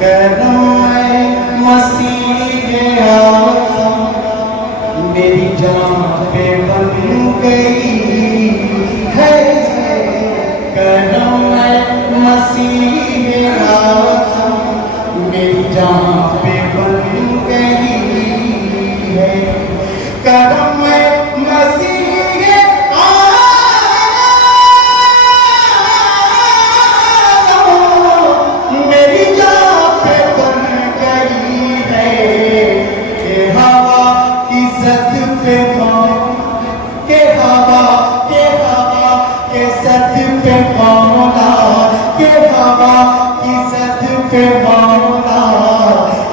करम मसीह आज़म मेरी जान पे बन गई है। करम मसीह आज़म मेरी जान पे बन गई है। करम मसीह आज़म मेरी जान पे बन गई है। के हवा की सत पे के हवा के सत पे मौला के हवा की सत पे मौला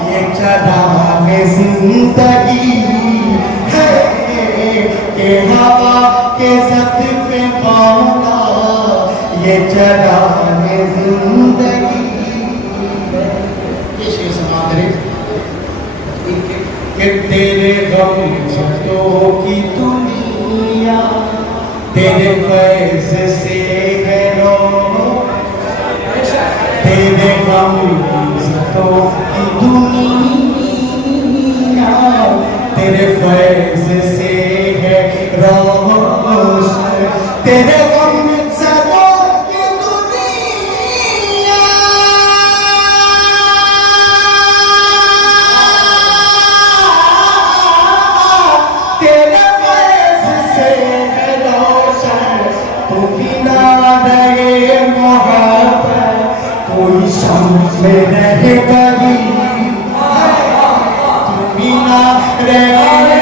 ये चराग जिंदगी है। के हवा के सत पे मौला ये चराग जिंदगी है। ये शेर समाप्त करें कि तेरे गम सतों की दुनिया तेरे फैज़ से है रो। तेरे गम सतों की दुनिया तेरे फैज़ से है रोशन। तेरे गम सतों की दुनिया तेरे फैज़ से है रोशन। तू बिना रहे मोहब्बत कोई शम्स रह गई। तू बिना रहे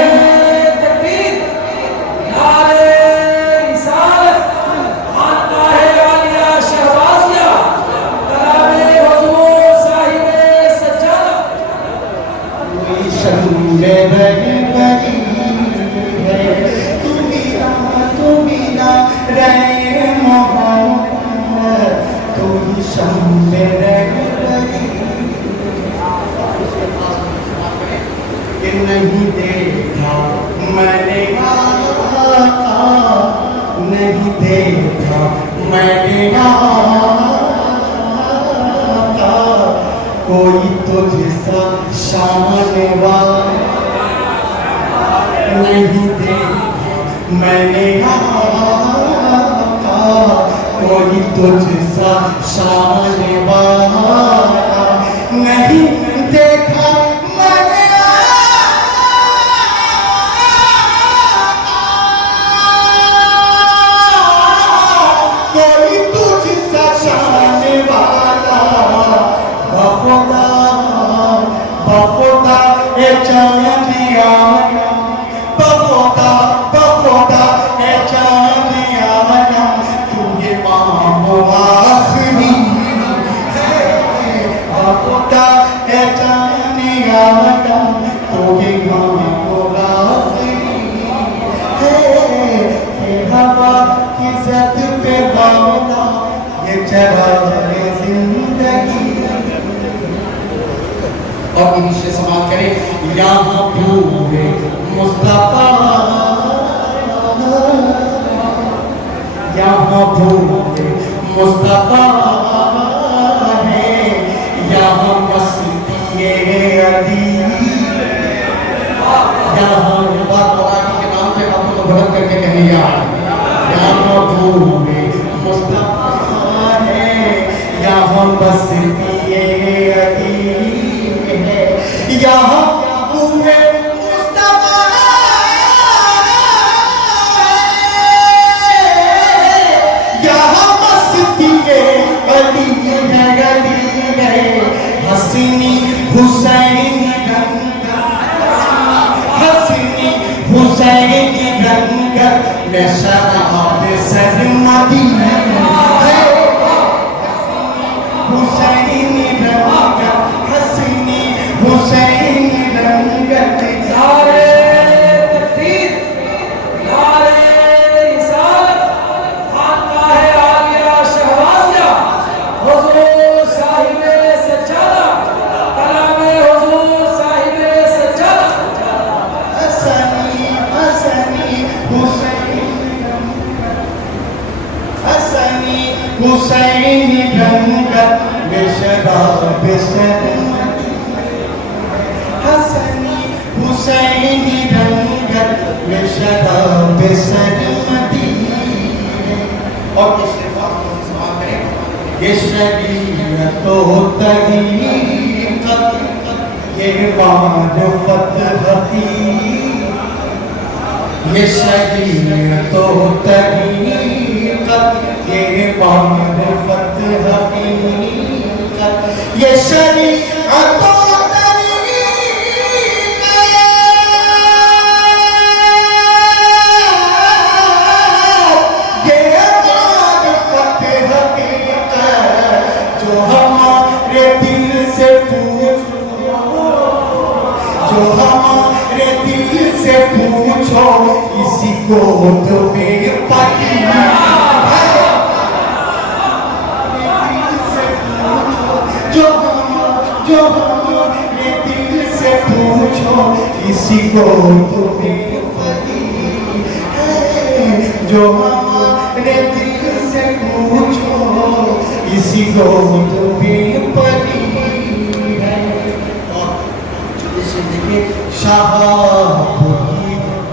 नहीं देखा मैंने आका, नहीं देखा मैंने आका कोई तुझसा शान वाला। नहीं देखा मैंने आका कोई तुझसा शान वाला। नहीं देखा बखुदा ए चांदिया बखुदा ए चांदिया तू ये माम आखरी है। बखुदा ए चांदिया तू ये माम आखरी है। हवा की सत पे मौला ये चराग जिंदगी। और इनसे समाप्त करें यहाँ पूरे मुस्तफा यहाँ पूरे मुस्तफा है। यहाँ मस्ती अली यहाँ बात के नाम पे हम लोग भरत करके कहें यहाँ पूरे मुस्तफा है। यहाँ मस्ती अली यहाँ पूरे मुस्तफा यहाँ मस्ती अली है गली है। हसनी हुसैनी हसनी हुसैनी रंग में शराब सरमदी है। हुसैनी रंग हसनी हुसैनी रंग नारे तकबीर नारे रिसालत खानकाहे आलिया शहबाजिया हुजूर साहिबे सज्जादा कलामे हुजूर साहिबे सज्जादा। हसनी हसनी हुसैनी हुसैनी रंग में शराब सरमदी हसनी हुसैनी रंगत में शराब सरमदी। और तीसरे बात को सवाल करें, ये शरीयत व तरीक़त ये मारिफ़त हक़ीक़त, ये शरीयत व तरीक़त ये मारिफ़त हक़ीक़त, ये शरीयत व पूछो इसी को तुम्हें पता है। जो हमारे दिल से पूछो इसी को तुम्हें पता है। जो हमारे दिल से पूछो इसी को तुम्हें पता है। और इसे देखिए, शाह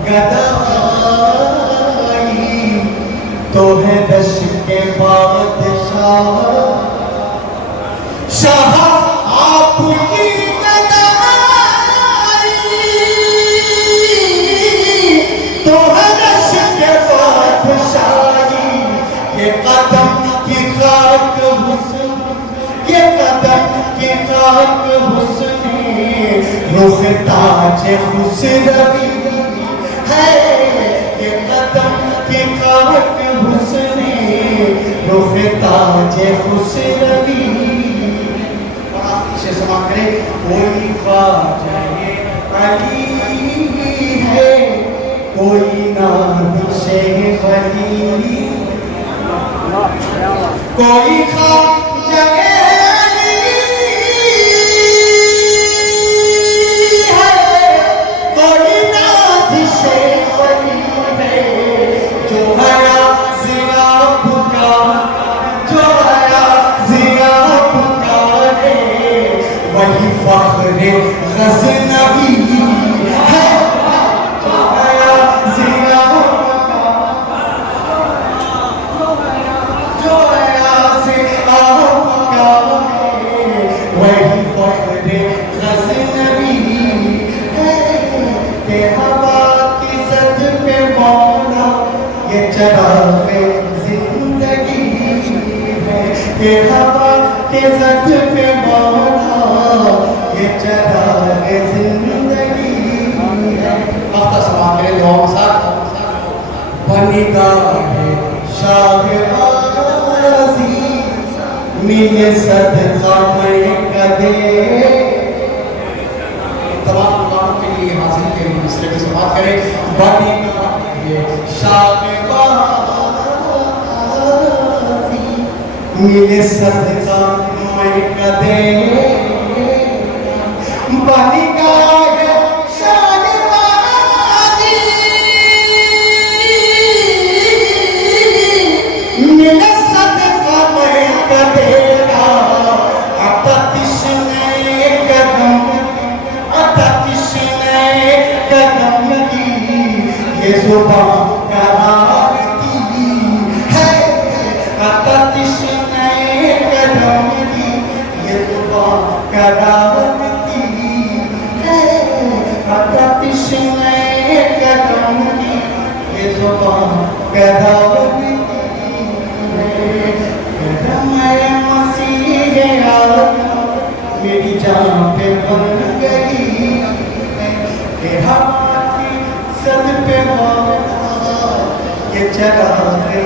गदाई तो है दश के बादशाह, शाह आपकी गदाई तो है दश के बादशाही। ये कदम की खाक हुस्न, ये कदम की खाक हुस्न रुख ताज खुसरवी है। ये कदम की खाक हुस्ने रुख ताज खुसरवी। और आप इसे समा करें, कोई ख्वाजा अली है, कोई नादिशे वली, कोई ख्वाजा फख्रे गज़नवी है। जो आया ज़िया जो आया ज़िया वही फख्रे गज़नवी है। के हवा की सद पे मौला ये चराग़े ज़िंदगी है। के हवा के सद पे मौला ये चराग़े ज़िंदगी है। अब सवाल करें दुआओं के साथ, बनिगाहे शाहबाज़ी मिले सदका मैं कदे। तमाम दुआओं के लिए हाजिर के मसले की सवाल करें, बनिगाहे शाहबाज़ी मिले सदका मैं कदे। बनिगाहे शाहबाज़ी मिले सदका मैं कदे। आता तिश्ने कदम की ये ज़ुबान करारती है। आता तिश्ने कदम की ये ज़ुबान करारती है। आता तिश्ने कदम की ये ज़ुबान करारती है। कदम मसीह आज़म मेरी जान पे बन गई है। हाथी सद पे मौला ये चराग़े